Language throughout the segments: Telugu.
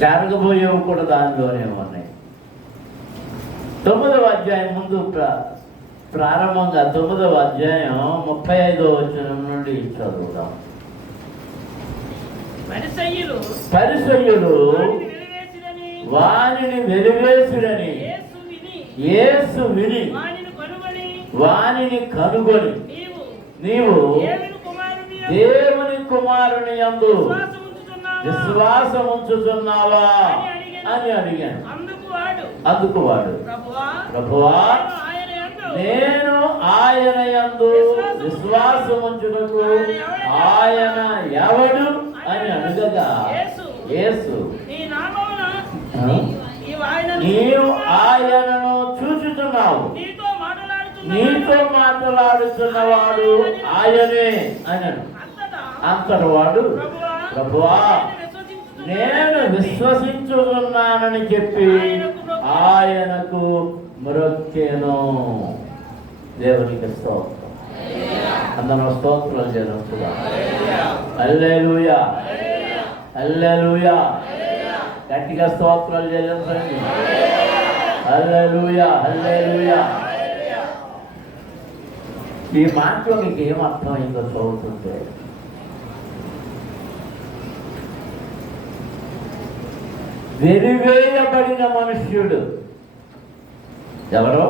జరగబోయేవి కూడా దానిలోనే ఉన్నాయి. 9వ అధ్యాయం ముందు ప్రారంభంగా 9వ అధ్యాయం 35వ వచనం నుండి చదువుదాం. పరిసయ్యులు వానిని వెలివేసిరని యేసు విని వానిని కనుగొని నీవు దేవుని కుమారుని యందు విశ్వాసం ఉంచుతున్నావా అని అడిగాను. అందుకు వాడు, ప్రభువా, నేను ఆయన యందు విశ్వాసం ఉంచుటకు ఆయన ఎవడు అని అడగగా యేసు, నీవు ఆయనను చూచుతున్నావు, నీతో మాట్లాడుతున్నవాడు ఆయనే అన్నాడు. అంతటి వాడు, ప్రభువా, నేను విశ్వసించుతున్నానని చెప్పి ఆయనకు మ్రొక్కెను. దేవునికి స్తోత్రం. అందరం స్తోత్రం చేస్తున్నా. హల్లెలూయా, హల్లెలూయా. గట్టిగా స్తోత్రాలు చేయండి. హల్లెలూయా, హల్లెలూయా. ఈ మాటలో మీకు ఏం అర్థమైందో చదువుతుంటే, వెలివేయబడిన మనుష్యుడు ఎవరో?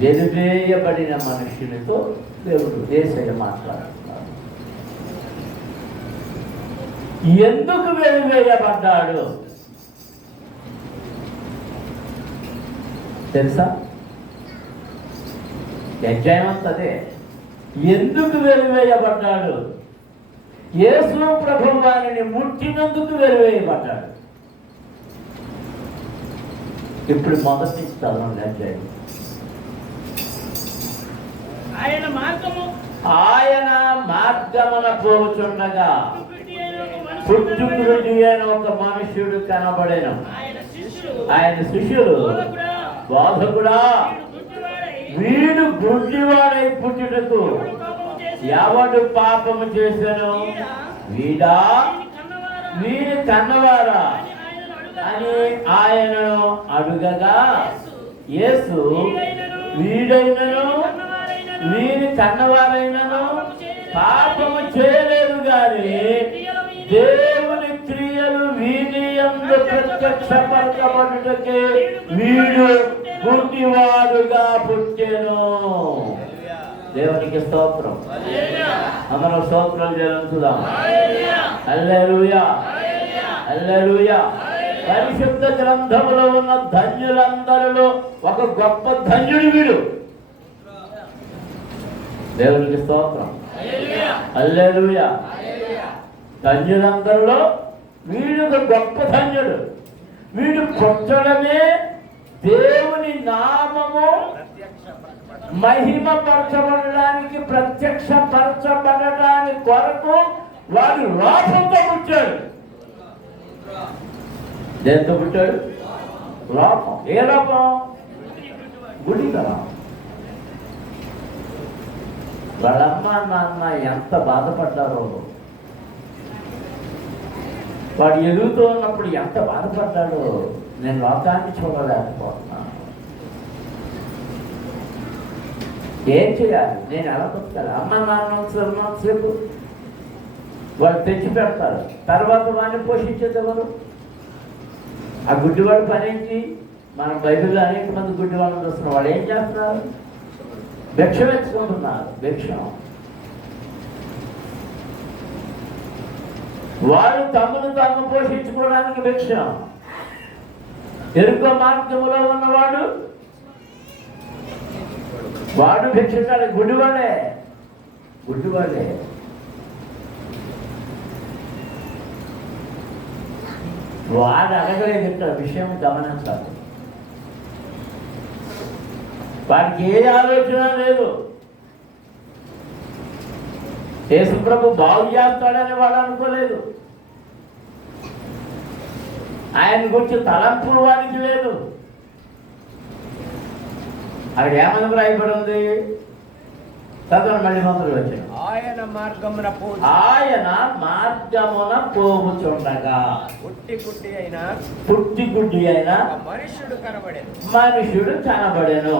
వెలివేయబడిన మనుష్యునితో దేవుడు యేసయ్య మాట్లాడుతున్నాడు. ఎందుకు వెలివేయబడ్డాడు తెలుసా? అధ్యాయం అంతదే. ఎందుకు వెలివేయబడ్డాడు? యేసు ప్రభువు వారిని ముట్టినందుకు వెలివేయబడ్డాడు. ఇప్పుడు మొదటి నుంచి చదవండి అధ్యాయం. ఆయన మార్గమున పోచుండగా పుట్టుకుడి అయిన ఒక మనుష్యుడు కనబడేను. ఆయన శిష్యులు, బోధకుడా, వీడు గుడ్డివాడై పుట్టుటకు ఎవడు పాపము చేశాను? వీడా, వీని కన్నవారా అని ఆయనను అడుగగా యేసు, వీడైనను వీని కన్నవారైనను పాపము చేయలేదు గాని దేవుని క్రియలు వీని యందు ప్రత్యక్షపరచబడుటకే వీడు గుడ్డివాడుగా పుట్టెను. దేవునికి స్తోత్రం. అందరం స్తోత్రాలు చెల్లించుదాం. హల్లెలూయా, హల్లెలూయా. పరిశుద్ధ గ్రంథములో ఉన్న ధన్యులందరిలో ఒక గొప్ప ధన్యుడు వీడు. దేవునికి స్తోత్రం. హల్లెలూయా. ధన్యులందరిలో వీడు ఒక గొప్ప ధన్యుడు. వీడు పుట్టడమే దేవుని నామము మహిమపరచబడడానికి, ప్రత్యక్షపరచబడడానికి కొరకు వాడు లోపంతో పుట్టాడు. దేంతో పుట్టాడు? లోపం. ఏ లోపం? గుడితనం. వాళ్ళమ్మ నాన్న ఎంత బాధపడ్డారో, వాడు ఎదుగుతూ ఉన్నప్పుడు ఎంత బాధపడ్డాడో నేను లోకాన్ని చూడలేకపోతున్నాను. ఏం చేయాలి? నేను ఎలా బతకాలి? అమ్మ నాన్న సేపు వాళ్ళు తెచ్చి పెడతారు, తర్వాత వాడిని పోషించేది ఎవరు? ఆ గుడ్డివాడు పని ఏంటి? మనం బైబిల్లో అనేక మంది గుడ్డివాళ్ళని చూస్తున్నాం. వాళ్ళు ఏం చేస్తున్నారు? భిక్షం ఎత్తుకుంటున్నారు. భిక్షం. వారు తమను తాము పోషించుకోవడానికి భిక్షం. ఎరుక మార్గంలో ఉన్నవాడు వాడు భిక్షకాడు. గుడ్డివాడే, గుడ్డివాడే. వాడు అడగలేదు. ఇక్కడ విషయం గమనించాలి. వాడికి ఏ ఆలోచన లేదు. యేసు ప్రభు బాగు చేస్తాడని వాడు అనుకోలేదు. ఆయన గురించి తలంపు వారికి లేదు. అక్కడ ఏమని రాయబడి ఉంది? చదవండి మళ్ళీ మొదలు వచ్చాను. ఆయన మార్గమున పోవుచుండగా పుట్టి గుడ్డి అయిన మనుషుడు కనబడెను.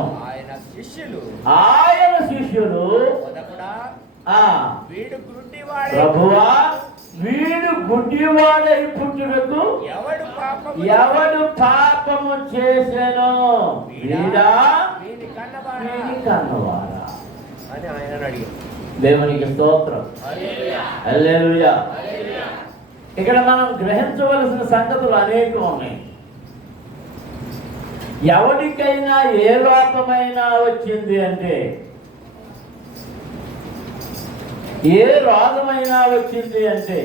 ఆయన శిష్యులు ప్రభువా, వీడు గుడ్డివాడై పుట్టుటకు ఎవడు పాపము చేసెను? వీడా వీని కన్నవారా అని ఆయన అడిగారు. దేవునికి స్తోత్రం. హల్లెలూయా. ఇక్కడ మనం గ్రహించవలసిన సంగతులు అనేకం ఉన్నాయి. ఎవరికైనా ఏ లోపమైనా వచ్చింది అంటే, ఏ రోగమైనా వచ్చింది అంటే,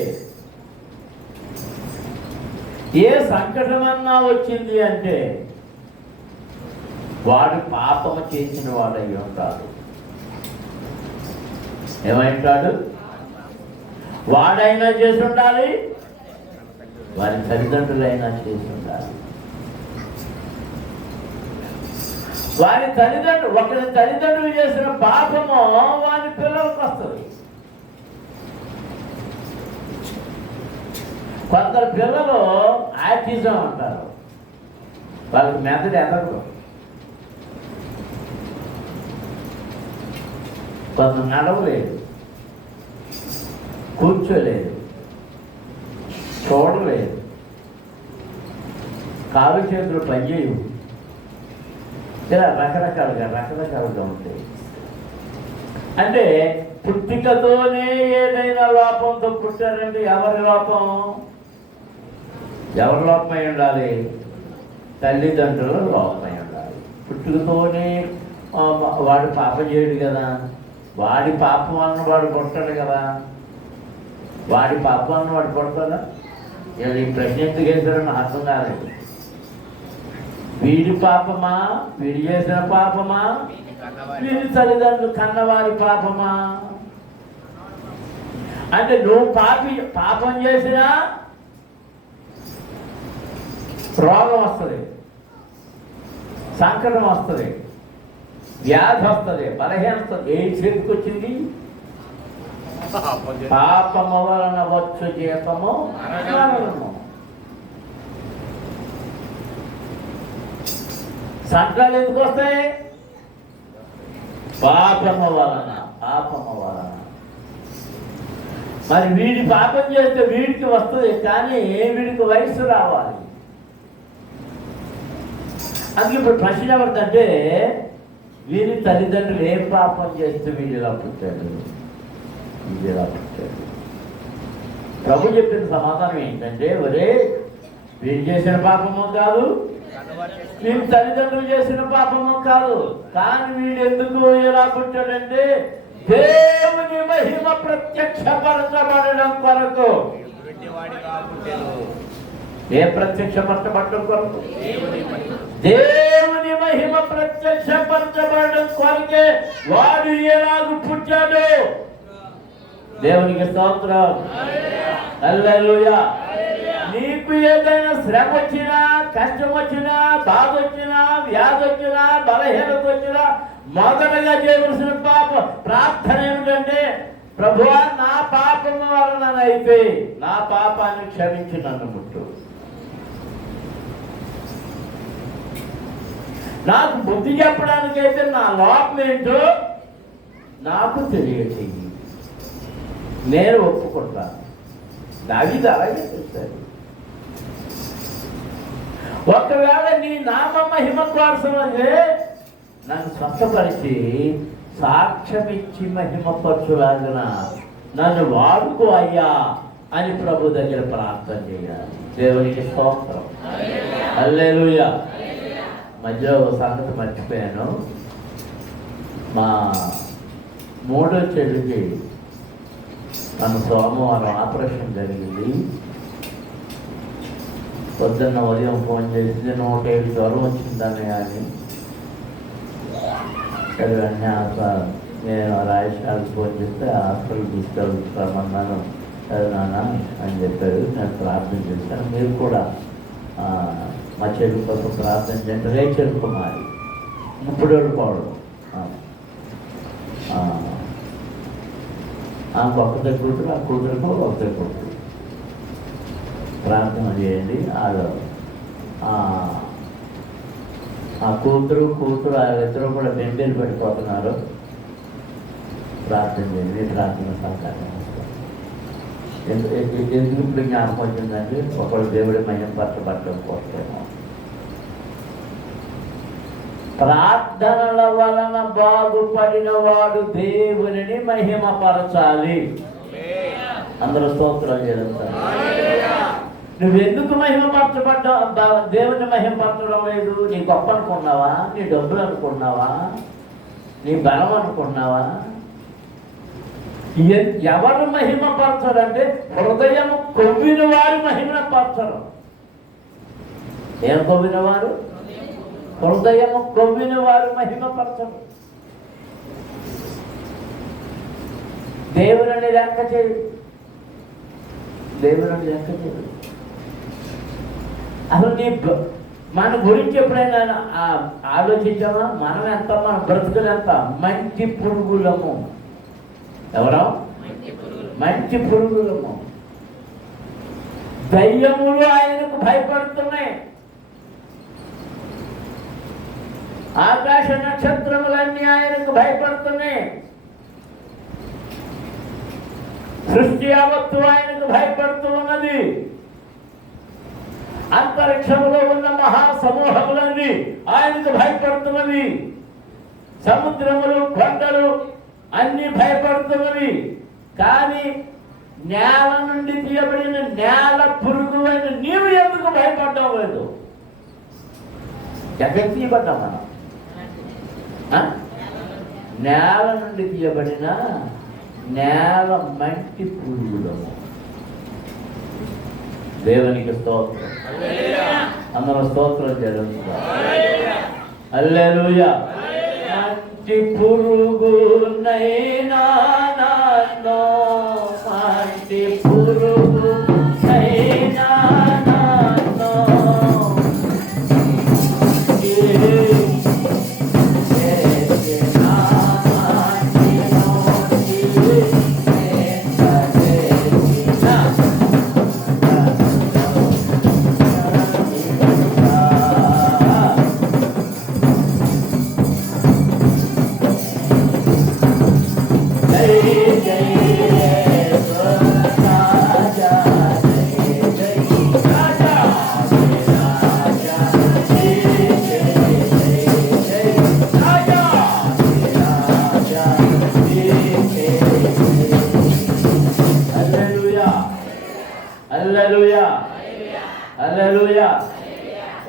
ఏ సంకటమన్నా వచ్చింది అంటే వాడు పాపము చేసిన వాడై ఉంటాడు. ఏమంటాడు? వాడైనా చేసి ఉండాలి, వారి తల్లిదండ్రులైనా చేసి ఉండాలి. వారి ఒకరి తల్లిదండ్రులు చేసిన పాపము వారి పిల్లలకు వస్తుంది. కొందరు పిల్లలు ఆటిజం అంటారు, వాళ్ళకి మెదడు ఎదగదు. కొందరు నడవలేదు, కూర్చోలేదు, చూడలేదు, కాలు చేతులు పనిచేయవు. ఇలా రకరకాలుగా ఉంటాయి. అంటే పుట్టికతోనే ఏదైనా లోపంతో పుట్టారంటే ఎవరి లోపం అయి ఉండాలి? తల్లిదండ్రుల లోపమై ఉండాలి. పుట్టుకతోనే వాడు పాపం చేయడు కదా, వాడి పాపం అన్న వాడు పుట్టాడు కదా. వాడి పాపం అన్న వాడు పుడతాడా? ఈ ప్రశ్న ఎందుకు వేశారని అర్థం కాలేదు. వీడి పాపమా, వీడి చేసిన పాపమా, వీడి తల్లిదండ్రులు కన్నవారి పాపమా? అంటే నువ్వు పాపం చేసినా రోగం వస్తుంది, సంకటం వస్తుంది, వ్యాధి వస్తుంది, బలహీనత. ఏ చేతికి వచ్చింది? పాపము వలన వచ్చు జీతము మరణము. సంకటాలు ఎందుకు వస్తాయి? పాపము వలన. మరి వీడి పాపం చేస్తే వీడికి వస్తుంది, కానీ వీడికి వయసు రావాలి. అందుకే ఇప్పుడు ప్రశ్న ఎవరిదంటే, వీరి తల్లిదండ్రులు ఏం పాపం చేస్తే వీడు ఇలా పుట్టాడు. ప్రభు చెప్పిన సమాధానం ఏంటంటే, ఒరే వీడు చేసిన పాపము కాదు, వీరి తల్లిదండ్రులు చేసిన పాపము కాదు, కానీ వీడు ఎందుకు ఇలా పుట్టాడంటే దేవుని మహిమ ప్రత్యక్షపరచబడడం కొరకు. ఏ ప్రత్యక్షపరచబడడం కొరకు? దేవుని మహిమ ప్రత్యక్షపరచబడడం కొరకే వాడు ఎలాగూ పుట్టాడు. దేవునికి స్తోత్రం. హల్లెలూయా. నీకు ఏదైనా శ్రమ వచ్చినా, కష్టం వచ్చినా, బాధ వచ్చినా, వ్యాధి వచ్చినా, బలహీనత వచ్చినా మొదటగా చేయవలసిన ప్రార్థన ఏమిటంటే, ప్రభువా నా పాపము వలనైతే నా పాపాన్ని క్షమించి నన్ను ముట్టు. నాకు బుద్ధి చెప్పడానికైతే నా లోపం ఏంటో నాకు తెలియచేయి, నేను ఒప్పుకుంటాను. దావీదు అలాగే చేశాడు. ఒకవేళ నీ నామ మహిమ కోసం అంటే నన్ను స్వస్థపరిచి సాక్ష్యమిచ్చి మహిమపరచులాగిన నన్ను వాడుకో అయ్యా అని ప్రభు దగ్గర ప్రార్థన చేయాలి. దేవునికి స్తోత్రం. హల్లెలూయా. మధ్యలో ఒక సంగతి మర్చిపోయాను. మా మూడో చెల్లికి మన సోమవారం ఆపరేషన్ జరిగింది. పొద్దున్న ఉదయం ఫోన్ చేసింది, 107 జ్వరం వచ్చిందని. అని వెంటనే నేను రాజేష్కి ఫోన్ చేస్తే హాస్పిటల్ తీసుకెళ్తామన్నాను. సరే నాన్న అని చెప్పారు. నేను ప్రార్థన చేశాను. మీరు కూడా మా చెల్లి కోసం ప్రార్థన చేయండి. రేచల్ కుమారి ముప్పుడోడు పోవడం ఒక్కతే కూతురు, ఆ కూతురుకు ఒక్కతే కూతురు. ప్రార్థన చేయండి. ఆ కూతురు ఇద్దరు కూడా బెంబేలు పడిపోతున్నారు. ప్రార్థన చేయండి. ప్రార్థన సహకారం ఎందుకు ఇప్పుడు జ్ఞాపకం వచ్చిందండి? ఒకళ్ళు దేవుడి మహిమ పట్టడం కోసమేమో. ప్రార్థనల వలన బాగుపడిన వాడు దేవుని మహిమపరచాలి. అందరూ స్తోత్రాలు చేస్తారు. నువ్వెందుకు మహిమపరచబడ్డావు? దేవుని మహిమపరచడం లేదు. నీ గొప్ప అనుకున్నావా? నీ డబ్బులు అనుకున్నావా? నీ బలం అనుకున్నావా? ఎవరు మహిమపరచరంటే హృదయం కొవ్విన వారు మహిమపరచరు. ఏం కొవ్విన వారు? హృదయము కొవ్విన వారు మహిమపరచరు. దేవుని లెక్క చేయదు. దేవుని లెక్క చేయదు. అసలు మన గురించి ఎప్పుడైనా ఆలోచించామా? మనం ఎంత, మన బ్రతుకులు ఎంత? మంచి పురుగులము. ఎవరో మంచి పురుగులము. దయ్యములు ఆయనకు భయపడుతున్నాయి. ఆకాశ నక్షత్రములన్నీ ఆయనకు భయపడుతున్నాయి. సృష్టి యావత్తు ఆయనకు భయపడుతూ ఉన్నది. అంతరిక్షంలో ఉన్న మహాసమూహములన్నీ ఆయనకు భయపడుతున్నవి. సముద్రములు, కొండలు అన్ని భయపడుతున్నవి. కానీ నేల నుండి తీయబడిన నేల పురుగు అయిన నీవు ఎందుకు భయపడ్డావు? లేదు. ఎక్కడికి తీయబడ్డాం మనం? నేల నుండి తీయబడిన నేల మంటి పురుగులము. దేవునికి స్తోత్రం. అందరూ స్తోత్రం చేస్తున్నారు. హల్లెలూయా. మంటి పురుగునైనా నాలో, మంటి పురుగునైనా నాలో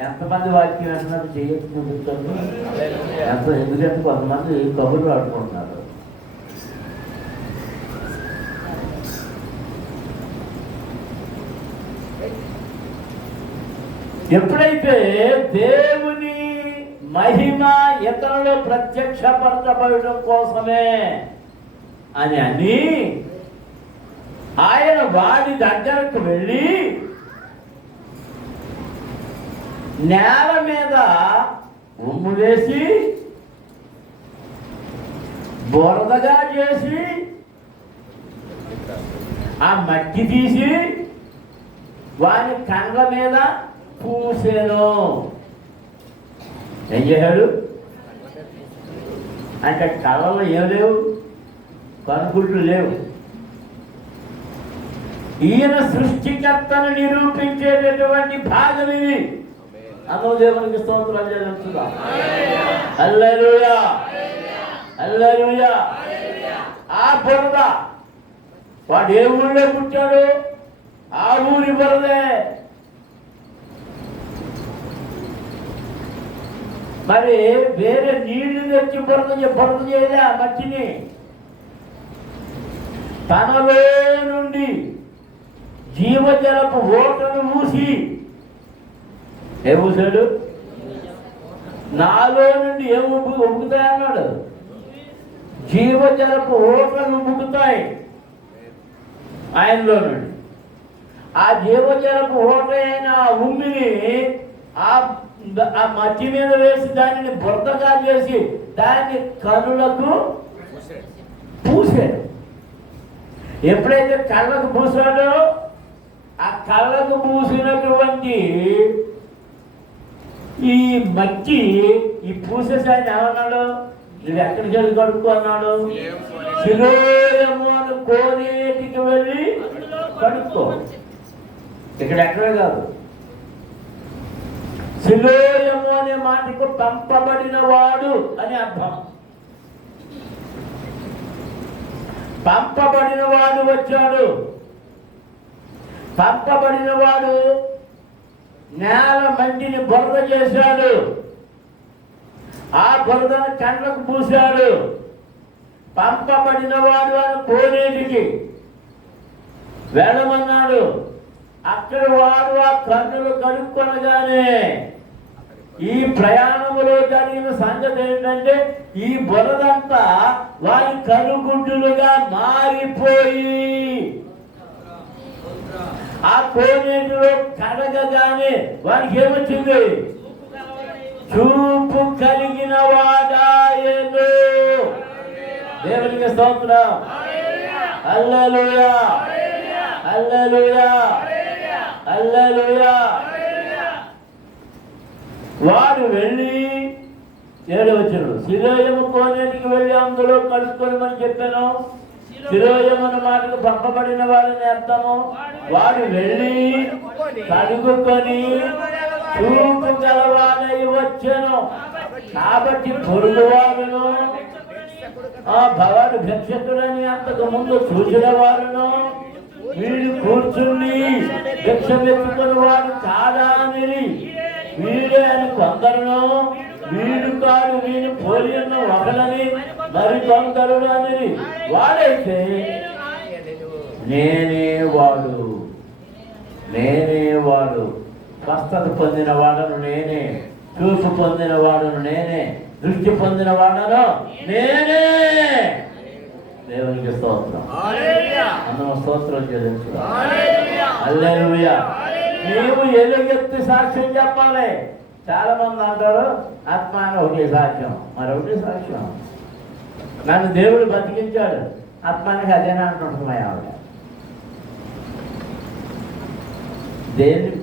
ఎంతమంది వాక్యం అంటున్నారు? చేయొచ్చు. ఎందుకంటే కొంతమంది కబుర్లు ఆడుకుంటున్నారు. ఎప్పుడైతే దేవుని మహిమ ఇతరులు ప్రత్యక్షపరచబడడం కోసమే అని ఆయన వాడి దగ్గరకు వెళ్ళి నేల మీద ఉమ్ము వేసి బురదగా చేసి ఆ మట్టి తీసి వాని కండ్ల మీద పూసాను. ఏం చేశాడు అంటే కళ్ళలో ఏం లేవు, కనుగుడ్లు లేవు. ఈయన సృష్టికర్తను నిరూపించేటటువంటి భాగం ఇది. అందరూ దేవునికి స్తోత్రం చేస్తున్నా. హల్లెలూయా, హల్లెలూయా. ఆ బురద వాడు ఏ ఊళ్ళో పుట్టాడు? ఆ ఊరి బురదే. మరి వేరే నీళ్లు తెచ్చి బురద చేయలే ఆ మట్టిని. తనలో నుండి జీవజలపు ఓటను ఊసి ఏ ఊసాడు? నాలో నుండి ఏ ఉబ్బుతాయి అన్నాడు? జీవజలపు ఓటలు ఉబ్బుతాయి ఆయనలో నుండి. ఆ జీవజలపు ఓట అయిన ఆ ఉమ్మిని ఆ మట్టి మీద వేసి దానిని బురదగా చేసి దాన్ని కనులకు పూసాడు. ఎప్పుడైతే కళ్ళకు పూసాడో ఆ కళ్ళకు పూసినటువంటి ఈ మట్టి ఈ పూసేసాన్ని ఏమన్నాడు, నువ్వు ఎక్కడికి వెళ్ళి కడుక్కో అన్నాడు. శిలోయము అని కోనేటికి వెళ్ళి కడుక్కో. ఇక్కడ ఎక్కడే కాదు, శిలోయము అనే మాటకు పంపబడిన వాడు అని అర్థం. పంపబడిన వాడు వచ్చాడు. పంపబడిన వాడు నేల మంటిని బురద చేశాడు. ఆ బురదను కండ్లకు పూశాడు. పంపబడిన వాడు అని కోనేటికి వెళ్ళమన్నాడు. అక్కడ వాడు ఆ కన్నులు కడుక్కొనగానే ఈ ప్రయాణములో జరిగిన సంగతి ఏంటంటే ఈ బురదంతా వారి కనుగుడ్డులుగా మారిపోయి ఆ కోనేటిలో కడగగానే వారికి ఏమొచ్చింది, చూపు కలిగిన వాడాయను. దేవునికి స్తోత్రం. హల్లెలూయా, హల్లెలూయా, హల్లెలూయా. వాడు వెళ్ళి 7వ వచనం, శిలోయము కోనేటికి వెళ్ళి అందులో కడుక్కోమని చెప్పాను. శిలోయము అన్న మాటకు పంపబడిన వాడిని అర్థము. వాడు వెళ్ళి కడుక్కొని చూపు గలవాడై వచ్చాను. కాబట్టి పొరుగువాడును భవాడు భిక్షకుడని అంతకు ముందు చూసిన వాడును వీడు కూర్చుని భిక్ష వెతుకుని వాడు కాదా అని వీడే అని కొందరును, వీడు కాడు వీడు పోలి ఉన్న ఒకడని మరి కొందరు అని వాడైతే నేనే వాడు, నేనే వాడు, స్వస్థత పొందిన వాడను నేనే, చూపు పొందిన వాడను నేనే, దృష్టి పొందిన వాడను నేనే. దేవునికి స్తోత్రం. అందరం స్తోత్రం చెల్లించుదాం. హల్లెలూయా. నీవు ఎలుగెత్తి సాక్ష్యం చెప్పాలి. చాలా మంది అంటారు ఆత్మ అని ఒకటి సాక్ష్యం, మరొకటి సాక్ష్యం. నన్ను దేవుడు బతికించాడు, ఆత్మానికి అదేనా అంటుంటున్నాయి ఆవిడ.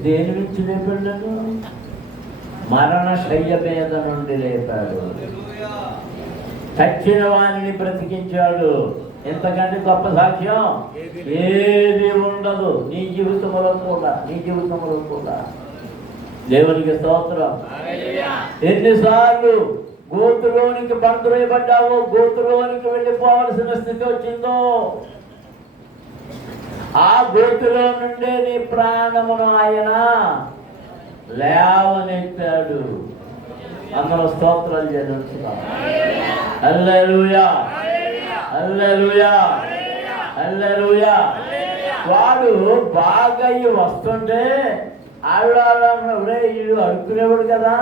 దేని నుంచి లేపాడు నన్ను? మరణ శయ్య మీద నుండి లేపాడు. చచ్చిన వాణిని బ్రతికించాడు. ఎంతకంటే గొప్ప సాక్ష్యం ఏది ఉండదు నీ జీవితంలో కూడా, నీ జీవితంలో కూడా. దేవునికి స్తోత్రం. ఎన్నిసార్లు గోతులోనికి బంధువేయబడ్డావో, గోతులోనికి వెళ్ళిపోవలసిన స్థితి వచ్చిందో, ఆ గోతులో నుండే నీ ప్రాణమును ఆయన లేవనెత్తాడు. అందరూ స్తోత్రాలు చెల్లించుదాం. హల్లెలూయా, హల్లెలూయా, హల్లెలూయా. వాడు బాగా వస్తుంటే ఆవిడ వీడు అడుక్కునేవాడు కదా,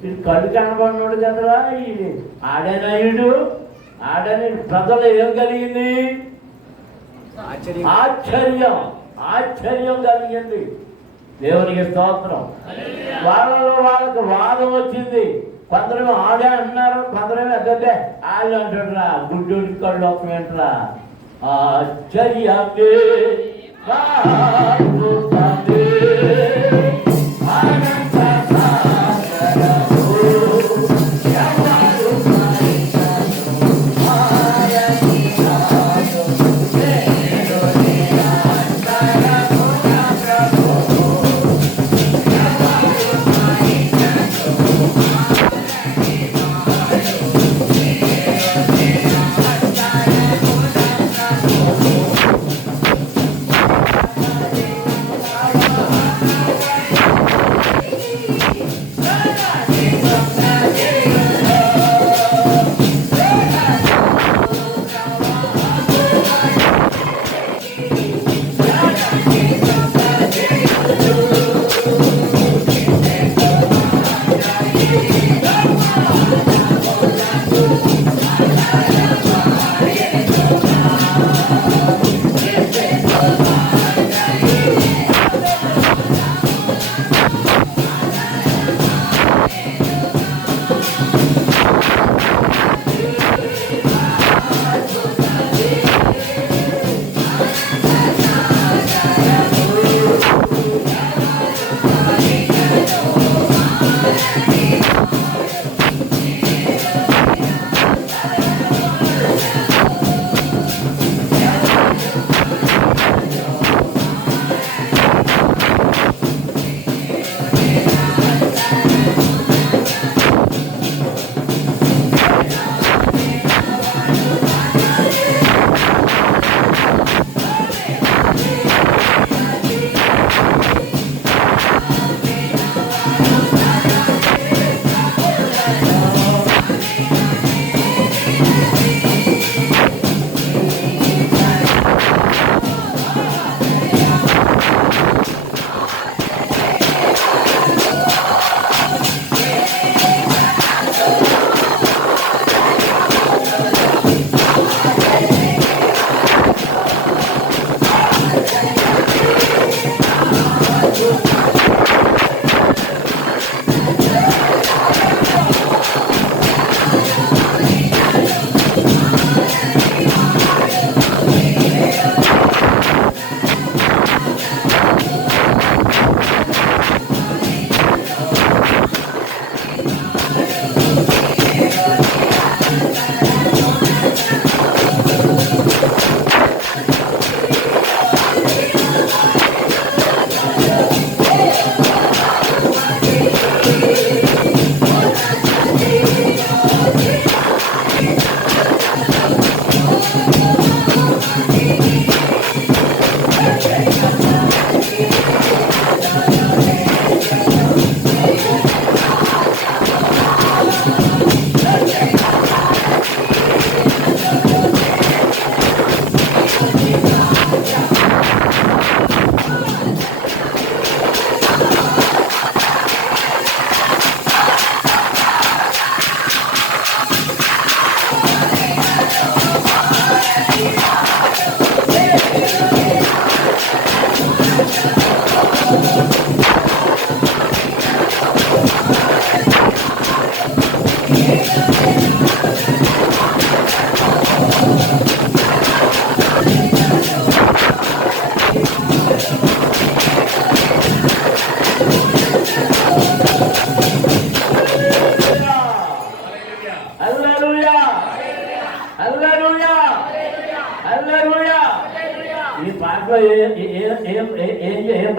వీడు కళ్ళు కనబడినోడు కదరా, ఇది ఆడేనాయుడు ఆడని ప్రజలు ఏం కలిగింది? ఆశ్చర్యం, ఆశ్చర్యం కలిగింది. దేవునికి స్తోత్రం. వాళ్ళలో వాళ్ళకి వాదం వచ్చింది. కొందరేమో ఆడే అంటున్నారు, కొందరేమో అద్దె వాళ్ళు అంటాడురా గుడ్డుడి కళ్ళు ఒక్కమేంటరా. ఆశ్చర్యమే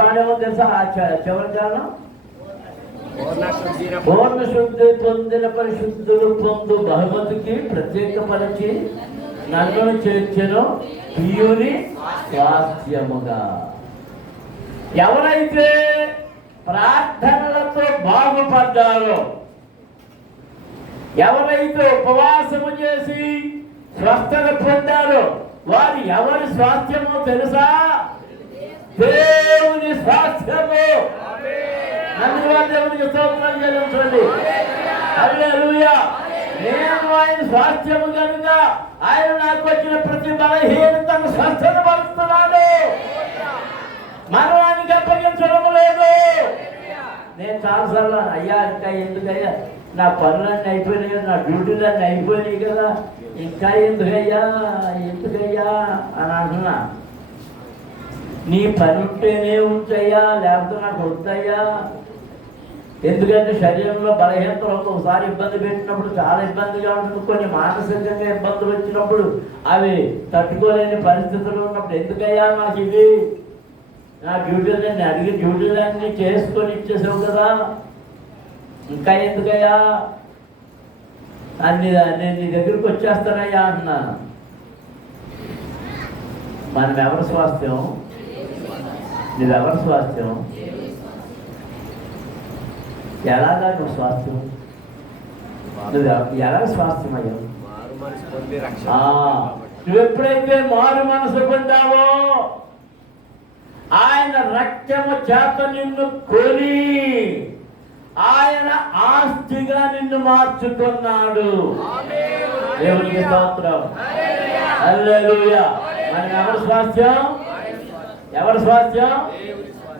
మాటేమో తెలుసా ఆ చివరి కాలం పూర్ణ పూర్ణ శుద్ధి పొందిన పరిశుద్ధులు పొందు బహుమతికి ప్రత్యేకపరిచి నన్ను చేర్చెను ప్రియుని స్వాస్థ్యముగా. ఎవరైతే ప్రార్థనలతో బాగుపడ్డారో, ఎవరైతే ఉపవాసము చేసి స్వస్థత పొందారో వారు ఎవరి స్వాస్థ్యమో తెలుసా? దేవుని స్వాస్థ్యము. దేవునికి స్తోత్రం చెల్లించండి. హల్లెలూయా. నేను ఆయన స్వాస్థ్యము కనుక ఆయన నాకు వచ్చిన ప్రతి బలహీనతను స్వస్థత పరుస్తున్నాడు. మనం ఆయనకి అప్పగించడం లేదు. నేను చాలాసార్లు అయ్యా ఇంకా ఎందుకయ్యా నా పనులన్నీ అయిపోయినాయి కదా, నా డ్యూటీలన్నీ అయిపోయినాయి కదా, ఇంకా ఎందుకయ్యా అని అంటున్నా. నీ పని ఉంటేనే ఉంచయ్యా, లేకపోతే నాకు వద్దయ్యా. ఎందుకంటే శరీరంలో బలహీనతలు ఒకసారి ఇబ్బంది పెట్టినప్పుడు చాలా ఇబ్బందిగా ఉంటుంది. కొన్ని మానసికంగా ఇబ్బందులు వచ్చినప్పుడు అవి తట్టుకోలేని పరిస్థితులు ఉన్నప్పుడు ఎందుకయ్యా నాకు ఇది, నా డ్యూటీలన్నీ అడిగి డ్యూటీలన్నీ చేసుకొని ఇచ్చేసావు కదా, ఇంకా ఎందుకయ్యా నేను నీ దగ్గరికి వచ్చేస్తానయ్యా అంటున్నాను. మనం ఎవరి స్వాస్థ్యం? నువ్వెవరి స్వాస్థ్యం? ఎలాగా నువ్వు స్వాస్థ్యం? నువ్వు ఎలా స్వాస్థ్యం అయ్యావు? నువ్వు ఎప్పుడైతే మారు మనసు పొందావో ఆయన రక్తము చేత నిన్ను కొని ఆయన ఆస్తిగా నిన్ను మార్చుకున్నాడు. దేవునికి స్తోత్రం. హల్లెలూయా. మనం ఎవరి స్వాస్థ్యం? ఎవరి స్వాస్థ్యం?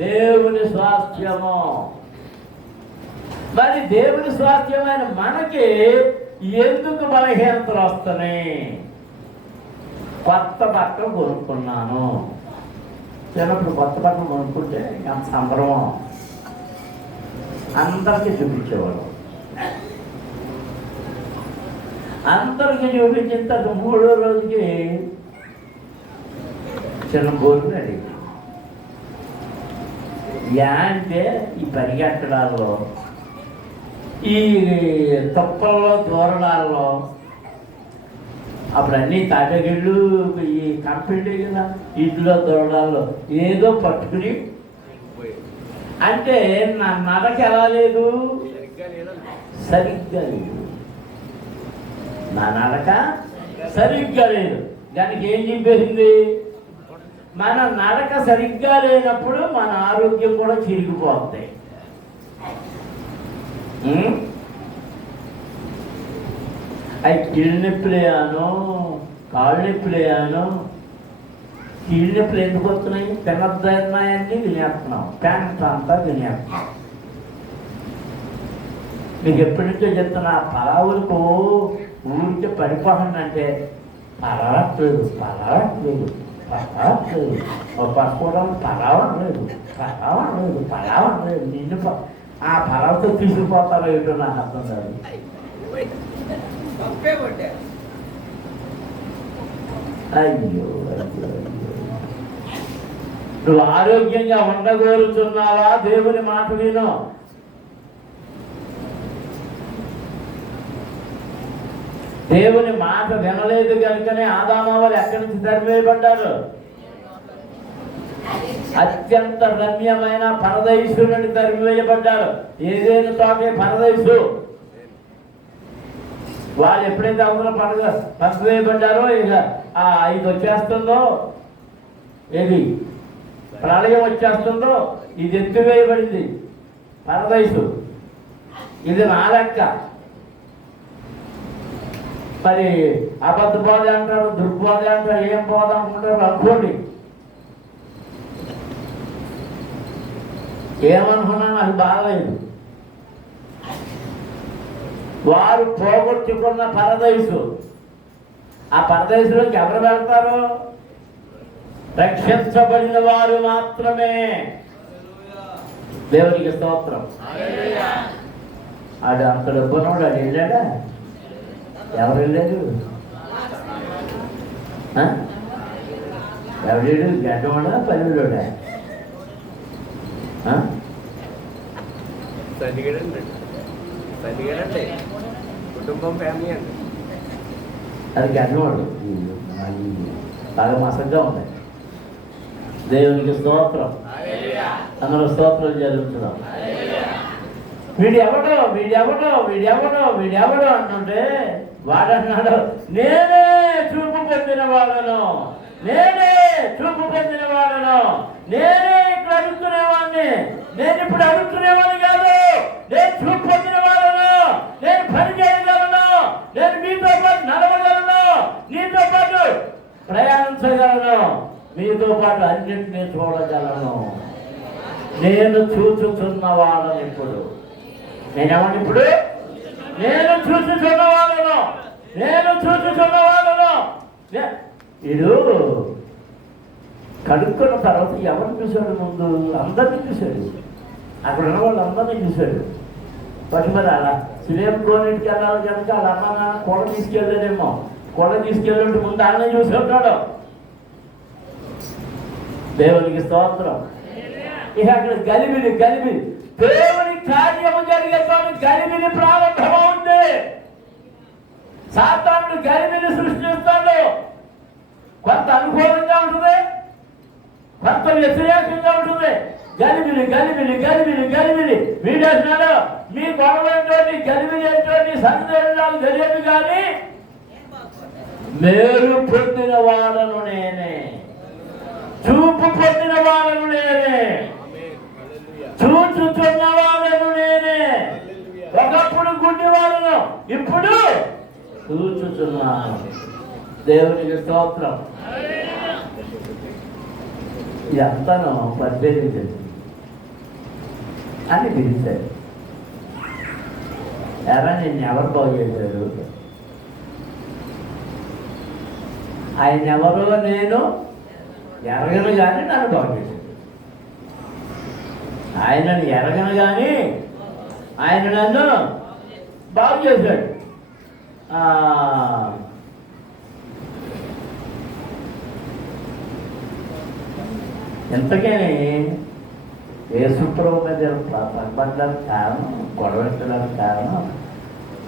దేవుని స్వాస్థ్యము. మరి దేవుని స్వాస్థ్యమైన మనకి ఎందుకు బలహీనతలు వస్తున్నాయి? కొత్త బట్టలు కొనుక్కున్నాను. చిన్నప్పుడు కొత్త బట్టలు కొనుక్కుంటే ఎంత సంబరం, అందరికీ చూపించేవాడు. అందరికీ చూపించిన తర్వాత 3వ రోజుకి చిన్న గోరు అడిగి అంటే ఈ పరిగెట్టడాల్లో, ఈ తొప్పల్లో దూరడాల్లో, అప్పుడు అన్నీ తాటగిళ్ళు ఈ కంపెనీ కదా, ఇంట్లో దూరడాల్లో ఏదో పట్టుకుని, అంటే నా నడక ఎలా లేదు, సరిగ్గా లేదు. నా నడక సరిగ్గా లేదు. దానికి ఏం చెప్పేసింది? మన నడక సరిగ్గా లేనప్పుడు మన ఆరోగ్యం కూడా చిరిగిపోతాయి. అవి కీళ్ళ నొప్పులేయాను, కాళ్ళు నొప్పులేయాను. కీళ్ళ నొప్పులు ఎందుకు వస్తున్నాయి? తినద్దన్నాయన్నీ తినేస్తున్నాం, ప్యాంట్ అంతా తినేస్తున్నాం. మీకు ఎప్పటి నుంచో చెప్తున్నా, పలావులకు ఊరికే పడిపోతుంది అంటే పలవట్లేదు, ఒక పసుకోవడం పలావట్లేదు. నిన్ను ఆ పలావతో తీసుకుపోతారో ఏంటో నాకు అర్థం కాదు. అయ్యో నువ్వు ఆరోగ్యంగా ఉండగోరుచున్నావా? దేవుని మాట విను. దేవుని మాట వినలేదు కనుకనే ఆదామవ్వలు ఎక్కడి నుంచి తరివేయబడ్డారు? అత్యంత రమ్యమైన పరదైసు నుండి తరిమివేయబడ్డారు. ఏదైనా తోటే పరదైసు. వాళ్ళు ఎప్పుడైతే అందులో పంపివేయబడ్డారో ఇక ఇది వచ్చేస్తుందో, ఏది ప్రళయం వచ్చేస్తుందో, ఇది ఎత్తివేయబడింది పరదైసు. ఇది నా లెక్క. మరి అబద్ధ బోధ అంటారు, దుర్బోధ అంటారు, ఏం బోధ అనుకుంటారు అనుకోండి. ఏమనుకున్నాను అది బాగలేదు. వారు పోగొట్టుకున్న పరదైసు, ఆ పరదైసులోకి ఎవరు వెళ్తారు? రక్షించబడిన వారు మాత్రమే. దేవునికి స్తోత్రం. ఆడు అంత డబ్బునోడు అది వెళ్ళాడా? ఎవరు వెళ్ళారు? ఎవరు గడ్డవాడా పల్లెలోడా? సన్నిగడండి కుటుంబం ఫ్యామిలీ అండి. అది అన్నవాడు బాగా మసగ్గా ఉంది. దేవునికి స్తోత్రం. అందరూ స్తోత్రం జరుగుతున్నాం. వీడెవడో అంటుంటే వాడన్నాడు, నేనే చూపు పొందిన వాడను, నేనే ఇక్కడ అడుగుతునేవాడిని. నేను ఇప్పుడు అడుగుతునేవాడిని కాదు, నేను చూపు పొందిన వాడను, నేను పని చేయగలను, నేను మీతో పాటు నడవగలను, నీతో పాటు ప్రయాణించగలను, మీతో పాటు అన్నింటినీ చూడగలను. నేను చూచుచున్నవాడను. ఇప్పుడు నేనేమన్నా ఇప్పుడు నేను చూచుచున్నవాడను. వీడు కడుక్కున్న తర్వాత ఎవరిని చూశాడు? ముందు అందరినీ చూశాడు. అక్కడ ఉన్న వాళ్ళు అందరినీ చూశాడు. పది మరి అలా సిలేం కోనేటికి వెళ్ళాలి కనుక వాళ్ళ అమ్మ నాన్న కొడ తీసుకెళ్ళలేదేమో. కొడ తీసుకెళ్ళినట్టు ముందు ఆయన చూసుకుంటాడు. దేవునికి స్తోత్రం. ఇక అక్కడ గలిబిలి దేవుని కార్యము జరిగేటప్పుడు గలిబిలి ప్రారంభమవుతుంది. సాతానుడు గలిబిలి సృష్టిస్తాడు. కొంత అనుకూలంగా ఉంటుంది, కొంత వ్యతిరేకంగా ఉంటుంది. గలిబిలి వీడేసినాడు. మీ గొడవ ఏంటో, నీ గలిబిలి ఏంటో, నీ సందేహాలు తెలియదు. కానీ మేలు పొందిన వాడను నేనే, చూపు పొందిన వాడను నేనే, చూచుతున్న వాడను నేనే. ఒకప్పుడు గుడ్డివాడను, ఇప్పుడు చూచుచున్నాను. దేవునికి స్తోత్రం. ఎంతనో 18 అని పిలిచాడు. ఎరా నిన్ను ఎవరు బాగు చేశారు? ఆయన ఎవరో నేను ఎరగను కానీ నన్ను బాగు చేశాడు. ఆయనను ఎరగను కానీ ఆయన నన్ను బాగు చేశాడు. ఎంతకని యేసుప్రభు మీద పడడానికి కారణం, గొడవెట్టడానికి కారణం,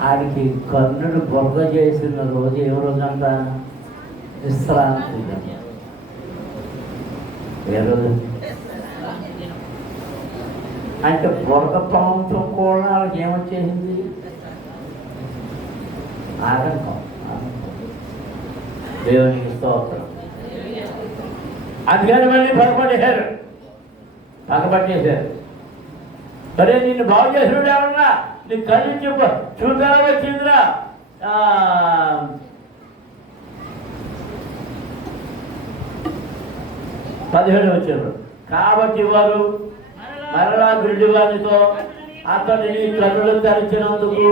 ఆడికి కన్నుడు బొగ్గ చేసిన రోజు ఏ రోజంట? విశ్రాంతి. ఏ రోజు అంటే బురద పాముతో కూడా వాళ్ళకి ఏమొచ్చేసింది? ఆటంకం. దేవునికి స్తోత్రం. అందుకని మళ్ళీ పగబట్టేశారు. సరే నిన్ను బాగు చేసినాడు ఎవరన్నా? నీ కళ్ళు చూద్దారా వచ్చిందిరా. 17 వచ్చారు. కాబట్టి వారు మరలా గుడ్డి వారితో, అతడు నీ కన్నులు తెరచినందుకు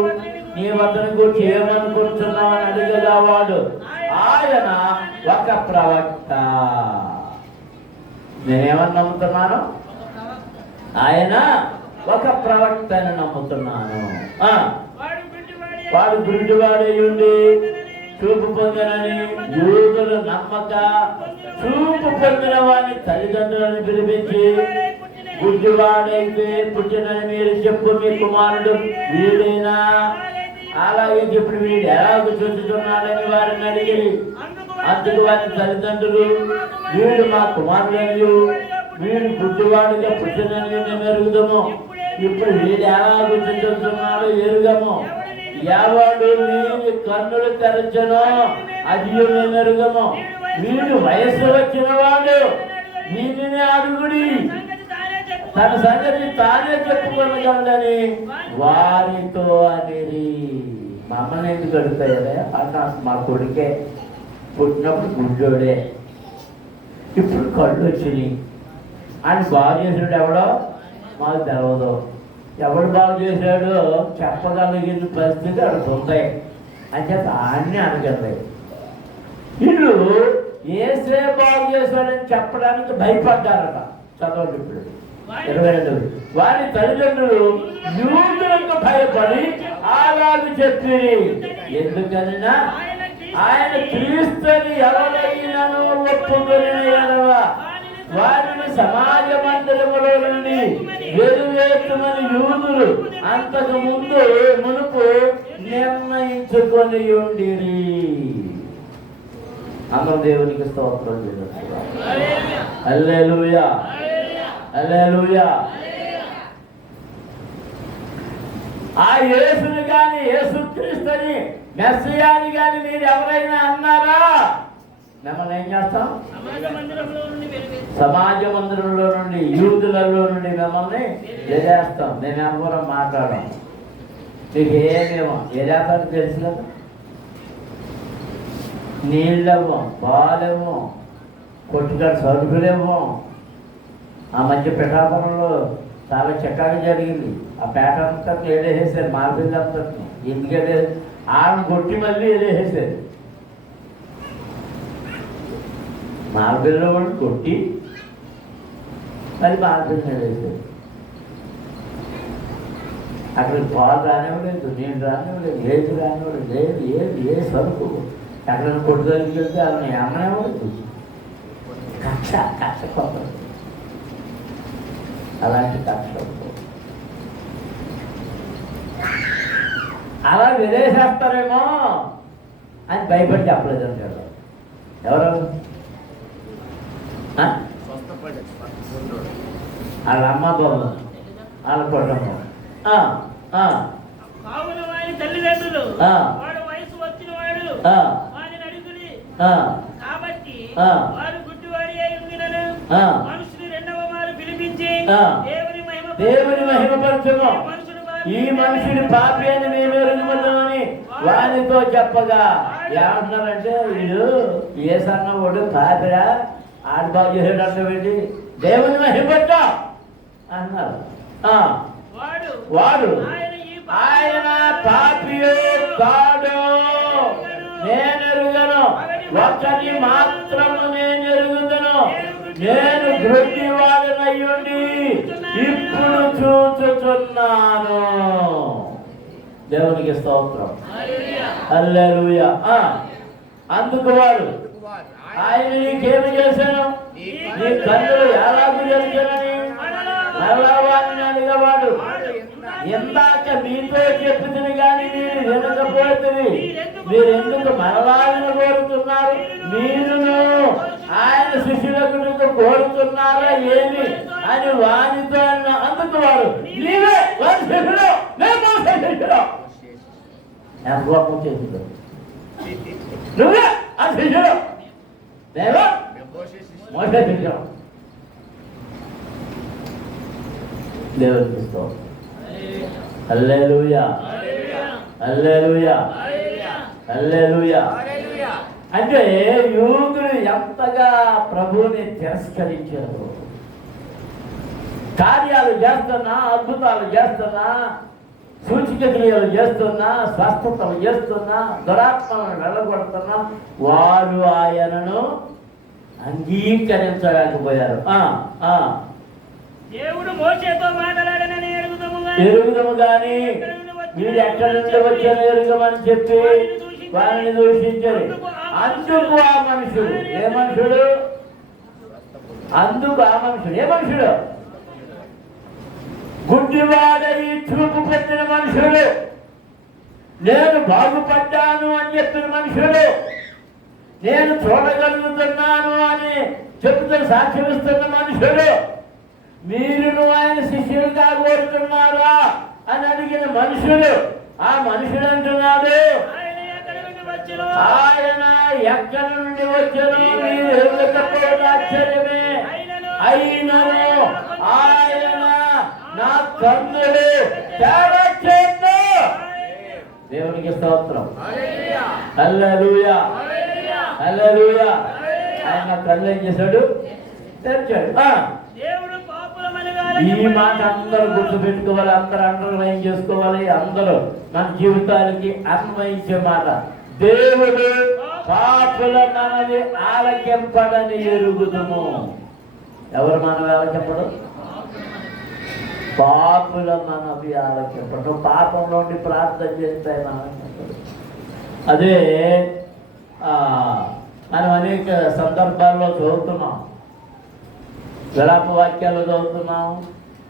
నీ వద్దను గురించి ఏమనుకుంటున్నావని అడిగేలా వాడు, ఆయన ఒక ప్రవక్త. నేనేమని నమ్ముతున్నాను? ఆయన ఒక ప్రవక్తని నమ్ముతున్నాను. వాడు గుడ్డివాడై ఉండి చూపు పొందనని యూదులు నమ్మక, చూపు పొందిన వాడిని తల్లిదండ్రులను పిలిపించి, గుడ్డివాడైతే పుట్టినని మీరు చెప్పు, మీ కుమారుడు వీడేనా? అలాగే ఇప్పుడు వీడు ఎలాగ చూస్తున్నాడని వారిని అడిగి, అందుకు వారి తల్లిదండ్రులు, వీడు మా కుమారుడు, వీడు గుడ్డివాడిగా పుట్టినని మేము ఎరుగుదాము. ఇప్పుడు వీడు ఎలాగ చూస్తున్నాడో ఎరుగము. ఎవడు వీడి కన్నులు తెరచనో అది మేము ఎరుగము. వీడు వయస్సు వచ్చిన వాడు, వీడిని అడుగుడి, తన సంగతి తానే చెప్పుకోగలదని వారితో అనేది. మా అమ్మని ఎందుకు అడుగుతాయే అన్న? మా కొడుకే పుట్టినప్పుడు గుడ్డోడే, ఇప్పుడు కళ్ళు వచ్చినాయి. ఆయన బాగు చేసాడు ఎవడో మాకు తెలవదు. ఎవడు బాగు చేశాడో చెప్పగలిగిన పరిస్థితి అక్కడ ఉంటాయి అని చెప్పి ఆయన్ని అనగలే. వీళ్ళు ఏసే బాగు చేశాడని చెప్పడానికి భయపడ్డారట. చదవండి ఇప్పుడు 22. వారి తల్లిదండ్రులు యూదులకు భయపడి అలాగే చెప్పి, ఎందుకనినా ఆయన క్రీస్తుని ఎవరైనా ఒప్పుకునే వారిని సమాజ మందిరములో నుండి వెలువేతుమని యూదులు అంతకు ముందు మునుపు నిర్ణయించుకొని ఉండిరి. అందరూ దేవునికి స్తోత్రం చేస్తున్నారు. హల్లెలూయా, హల్లెలూయా. ఆ యేసుని గాని, యేసుక్రీస్తుని మెస్సియాని గాని మీరు ఎవరైనా అన్నారా, మిమ్మల్ని ఏం చేస్తాం? సమాజ మందిరంలో నుండి, యూదులలో నుండి మిమ్మల్ని ఎదేస్తాం. మేము ఎవరు మాట్లాడాం. మీకు ఏమేమో ఎదేస్తారో తెలుసు కదా. నీళ్ళేమో, పాలేమో, కొట్టుకాడ సరుకులేమో. ఆ మధ్య పిఠాపురంలో చాలా చక్కగా జరిగింది. ఆ పేట అంతా ఏడేసేసారు, మార్పిల్లి అంతా. ఎందుకంటే ఆమె కొట్టి మళ్ళీ ఏడేసేసారు. మార్పిల్లో కూడా కొట్టి మళ్ళీ మార్పిల్లి ఏడేసారు. అక్కడికి పాలు రానివ్వలేదు, నీళ్ళు రానివ్వలేదు, ఏది రానివ్వలేదు, లేదు ఏది ఏ సరుకు. ఎక్కడైనా కొట్టుదలకి వెళ్తే అలా అమ్మనేవ్వలేదు. కక్ష కక్ష కొత్తది. అలాంటి కక్ష అలా విదేశేస్తారేమో అని భయపడి చెప్పలేదు అంటారు. ఎవరు? వాళ్ళ అమ్మ బాబు, వాళ్ళ కుటుంబం. తల్లిదండ్రులు వాడు వయసు వచ్చిన వాడు వాడిని అడుగుని కాబట్టి వాడు గుడ్డివాడి అయి ఉండినను మనుషుని రెండవ వారు పిలిపించి దేవుని మహిమపరచును. ఈ మనుషుడి పాపి అని మేము ఎరుగుమని వానితో చెప్పగా ఏమంటున్నారంటే, వీడు ఏ సన్నవాడు పాపిరా, ఆడు బాగు చేసేటట్టు వెళ్ళి దేవుని మహిమపట్ట అన్నారు. వాడు ఆయన పాపియో కాడు నేనెరుగను, ఒకరిని మాత్రము నేనెరుగుదును. నేను గుడ్డివాడనయ్యుండి ఇప్పుడు చూచుచున్నాను. దేవునికి స్తోత్రం. హల్లెలూయా. అందుకు వాడు ఆయన నీకేమి చేశాను, నీ కన్నులు ఎలాగూ చేశానని మరలవాడిని అడిగవాడు. ఇందాక మీతో చెప్పుతుంది కానీ మీరు వినకపోతుంది. మీరు ఎందుకు మరలాగిన కోరుతున్నారు? మీరును ఆయన శిష్యులకు కోరుతున్నారా ఏమి అని వానితో అన్న. అందుకు వాడు నీవే వారి శిష్యుడు, నేను శిష్యుడు. ఎంత గొప్ప చేసిండు. నువ్వే ఆ శిష్యుడు, నేను మోసే శిష్యుడు. దేవునికి స్తోత్రం. హల్లెలూయా, హల్లెలూయా, హల్లెలూయా. అంటే యూదులు ఎంతగా ప్రభువుని తిరస్కరించారు. కార్యాలు చేస్తున్నా, అద్భుతాలు చేస్తున్నా, సూచిక క్రియలు చేస్తున్నా, స్వస్థతలు చేస్తున్నా, దురాత్మలను వెళ్ళగొడుతున్నా, వారు ఆయనను అంగీకరించలేకపోయారు. దేవుడు మోషేతో మాట్లాడనని ఎరుగుదము గాని వీడు ఎక్కడి నుండి వచ్చాను ఎరుగమని చెప్పి వారిని దూషించారు. అందుకు ఆ మనుషుడు, ఏ మనుషుడు? అందుకు ఆ మనుషుడు, ఏ మనుషుడు? గుడ్డివాడై చూపు పెట్టిన మనుషుడు, నేను బాగుపడ్డాను అని చెప్పిన మనుషుడు, నేను చూడగలుగుతున్నాను అని చెబుతూ సాక్ష్యమిస్తున్న మనుషుడు, మీరును ఆయన శిష్యులుగా కోరుతున్నారా అని అడిగిన మనుషులు. ఆ మనుషుడు అంటున్నాడు, ఆయన ఎక్కడి నుండి వచ్చాను మీరు ఎరుగకపోవడం ఆశ్చర్యమే. అయినను ఆయన నా కన్నులు తెరచెను. దేవునికి స్తోత్రం. హల్లెలూయా, హల్లెలూయా. ఆయన కళ్ళు ఏం చేశాడు? తెరిచాడు. ఈ మాట అందరూ గుర్తుపెట్టుకోవాలి, అందరూ అండర్లైన్ చేసుకోవాలి. అందరూ మన జీవితాలకి అన్వయించే మాట. దేవుడు పాపుల మనవి ఆలకింపడని ఎరుగుదుము. ఎవరు మనవి ఆలకింపడు? పాపుల మనవి ఆలకింపడు. పాపంలోండి ప్రార్థన చేస్తే ఆలకింపడు. అదే మనం అనేక సందర్భాల్లో చదువుతున్నాం. విలాప వాక్యాలు చదువుతున్నాం,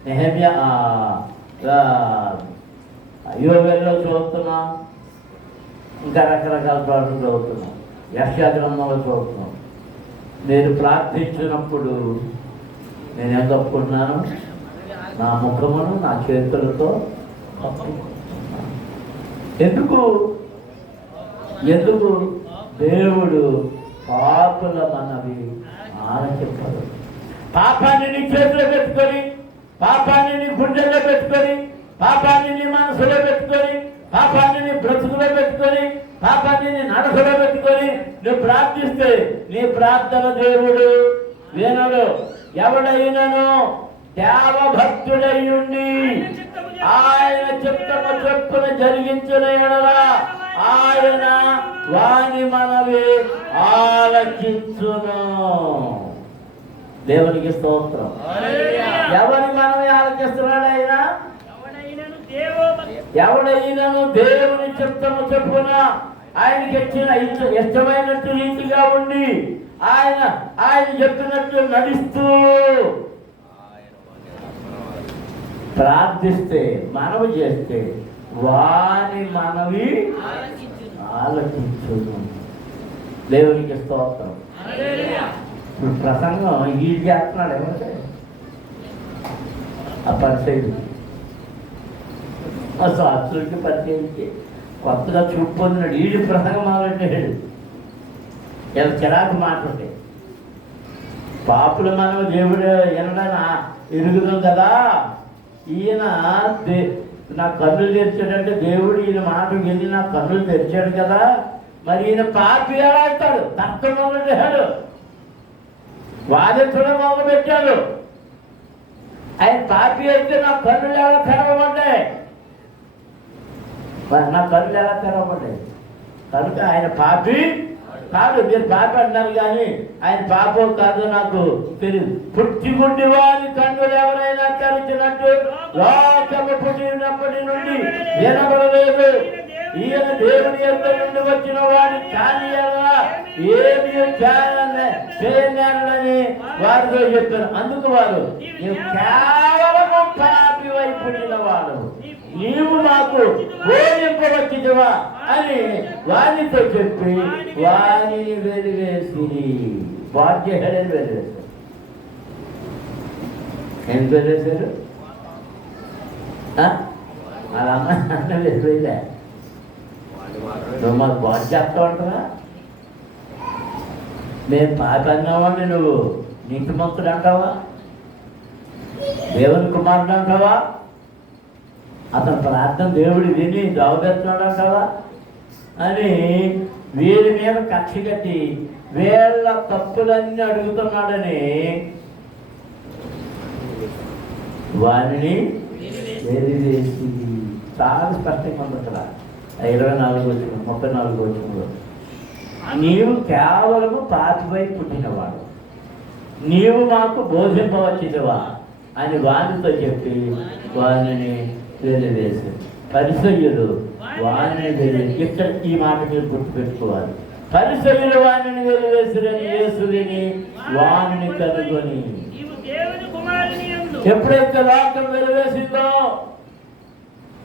నెహెమ్యా యోవేల్లో చదువుతున్నాం, ఇంకా రకరకాల పాటలు చదువుతున్నాం, యెషయా గ్రంథంలో చదువుతున్నాం. నేను ప్రార్థించినప్పుడు నేను ఏం తప్పుకున్నాను? నా ముఖమును నా చేతులతో కప్పుకుంటున్నాను. ఎందుకు దేవుడు పాపుల మనవి ఆలకింపడు. పాపాన్ని నీ చేతిలో పెట్టుకొని, పాపాన్ని నీ గుండెల్లో పెట్టుకొని, పాపాన్ని నీ మనసులో పెట్టుకొని, పాపాన్ని నీ బ్రతుకులో పెట్టుకొని, పాపాన్ని నీ నడకలో పెట్టుకొని నువ్వు ప్రార్థిస్తే నీ ప్రార్థన దేవుడు వినడు. ఎవడైనను దేవభక్తుడయ్యుండి ఆయన చిత్తము చొప్పున జరిగించిన ఎడల ఆయన వాని మనవి ఆలకించును. దేవునికి స్తోత్రం. ఎవరి మనవి ఆలకిస్తున్నాడు ఆయన? ఎవడైనను దేవుని చిత్తము చొప్పున ఆయనకి ఇష్టమైనట్టు రీతిగా ఉండి ఆయన చెప్పినట్టు నడుస్తూ ప్రార్థిస్తే, మనవి చేస్తే వాని మనవి ఆలకించును. దేవునికి స్తోత్రం. ఇప్పుడు ప్రసంగం ఈ చేస్తున్నాడు ఏమంటే ఆ పరిచయం శాస్త్రుడికి పరిచయించి కొత్తగా చూపు పొందినాడు. ఈడు ప్రసంగం మొదలెట్టాడు. ఇలా చిరాకు మాట్లాడే పాపులు మనం దేవుడు వినడా ఎరుగుదాం కదా. ఈయన నా కన్నులు తెరిచాడంటే దేవుడు ఈయన మాట వెళ్ళి నా కన్నులు తెరిచాడు కదా, మరి ఈయన పాపి ఎలా అవుతాడు? తర్కం మొదలెట్టాడు, వాదించడం మొదలు పెట్టాడు. ఆయన పాపి అయితే నా కన్నులు ఎలా తెరవబడ్డాయి? నా కన్నులు ఎలా తెరవబడ్డాయి? కనుక ఆయన పాపి కాదు. మీరు పాపి అంటారు కానీ ఆయన పాపం కాదు నాకు తెలియదు. పుట్టిగుండి వారి కన్నులు ఎవరైనా తెరిచినట్టు లోకము పుట్టినప్పటి నుండి వినబడలేదు. ఈయన దేవుని యొక్క నుండి వచ్చిన వాడి కానీ ఏమి చేయలేరని వారితో చెప్పారు. అందుకు వారు కేవలము పాపి వైపు పుట్టిన వాడు, నీవు మాకు బోధింపవచ్చువా అని వారితో చెప్పి వారిని వెలివేసి బాధ్యతని వెలివేశారు. ఏం వెలివేశారు? అలా అన్న వెళ్ళిపోయిందా? నువ్వు మాకు బాధ చెప్తా ఉంటావా? మేము పాప అన్నావాడిని నువ్వు నీతిమంతుడు అంటావా? దేవుని కుమారుడు అంటావా? అతని ప్రార్థన దేవుడు విని జవాబెడుతున్నాడు అంటావా అని వీరి మీద కక్ష కట్టి వీళ్ళ తప్పులన్నీ అడుగుతున్నాడని వారిని వెలివేసి చాలా స్పష్టంగా ఉంది అక్కడ 24 వచ్చిన 34 వచ్చినలో, నీవు కేవలము పాపిపై పుట్టినవాడు, నీవు మాకు బోధింపవచ్చువా అని వారితో చెప్పి వారిని వెలివేశారు. పరిసయ్యులు వారిని వెలివేసి, ఇక్కడ ఈ మాట మీరు గుర్తుపెట్టుకోవాలి. పరిసయ్యులు వారిని వెలివేసిరని యేసు విని వారిని కనుగొని, ఎప్పుడైతే లోకం వెలివేసిందో,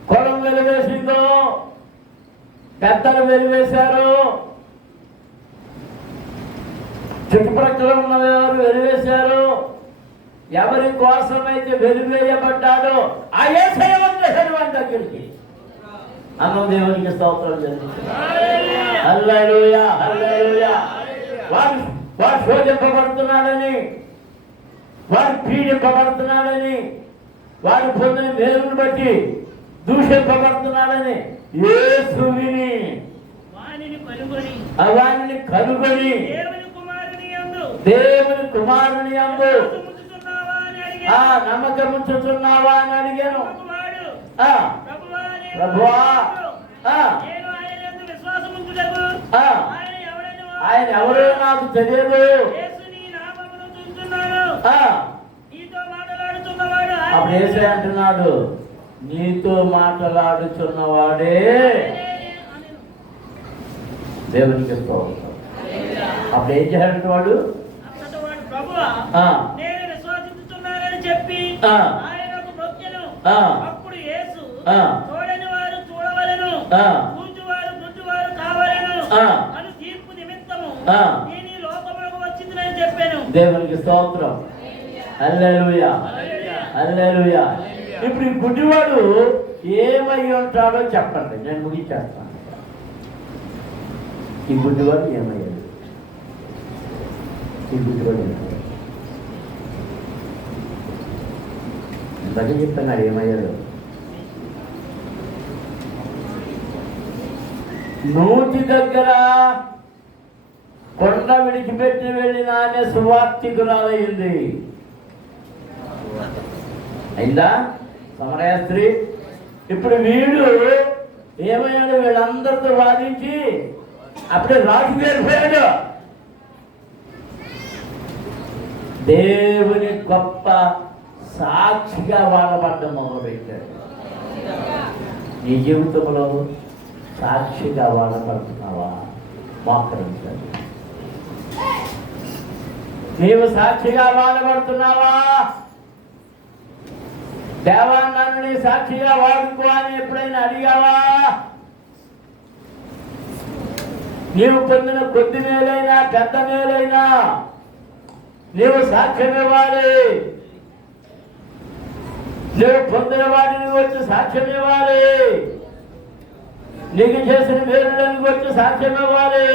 కులం వెలివేసిందో, పెద్దలు వెలివేశారు, చుట్టుప్రక్కల ఉన్నవారు వెలివేశారు, ఎవరి కోసమైతే వెలివేయబడ్డాడో ఆ యేసయ్య వచ్చేసాడు వారి దగ్గరికి. అన్నం దేవునికి స్తోత్రం చెల్లించారు. హల్లెలూయా, హల్లెలూయా. వాడు శోధింపబడుతున్నాడని, వాడు పీడింపబడుతున్నాడని, వాడు పొందిన మేలును బట్టి దూషింపబడుతున్నాడని యేసు విని వారిని కనుగొని దేవుని కుమారుని యందు నమ్మకం ఉంచుతున్నావా అని అడిగాను. ప్రభువా, ఆయన ఎవరో నాకు తెలియదు. అప్పుడు యేసయ్య అంటున్నాడు, నీతో మాట్లాడుచున్నవాడే దేవునికి స్తోత్రం. అప్పుడు ఏం చేయాలంటే వాడు చెప్పి ఆ. ఆయనకు మొక్కెను. ఆ. అప్పుడు యేసు ఆ. చూడని వారు చూడవలెను, ఆ. చూచువారు గుడ్డివారు కావలెను ఆ. అని తీర్పు నిమిత్తము ఆ. నేను ఈ లోకములకు వచ్చిందని చెప్పాను. దేవునికి స్తోత్రం. హల్లెలూయా, హల్లెలూయా. ఇప్పుడు ఈ గుడ్డివాడు ఏమై ఉంటాడో చెప్పండి, నేను ముగించేస్తాను. ఈ గుడ్డివాడు ఏమయ్యాడు? ఈ గుడ్డివాడు ఏమయ్యాడు? ఇందాక చెప్తున్నాడు ఏమయ్యాడు. నూతి దగ్గర కొండ విడిచిపెట్టి వెళ్ళిన ఆమె సువార్తికురాలయ్యింది. అయిందా? సమరయ స్త్రీ. ఇప్పుడు వీడు ఏమయ్యాడు? వీళ్ళందరితో వాదించి అప్పుడే రాజు వెళ్ళిపోయాడు. దేవుని గొప్ప సాక్షిగా వాడబడ్డం మొదలుపెట్టాడు. నీ జీవితంలో సాక్షిగా వాడబడుతున్నావా? మోకరించాలి. నీవు సాక్షిగా వాడబడుతున్నావా? దేవా నన్ను నీ సాక్షిగా వాడుకో అని ఎప్పుడైనా అడిగావా? నీవు పొందిన కొద్ది మేలైనా పెద్ద మేలైనా నీవు సాక్ష్యం ఇవ్వాలి. నువ్వు పొందిన వాటిని వచ్చి సాక్ష్యం ఇవ్వాలి. నీకు చేసిన మేలులను వచ్చి సాక్ష్యం ఇవ్వాలి.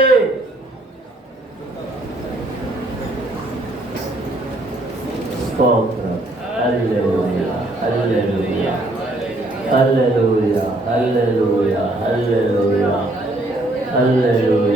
స్తోత్రం. హల్లెలూయా, హల్లెలూయా, హల్లెలూయా, హల్లెలూయా, హల్లెలూయా, హల్లెలూయా.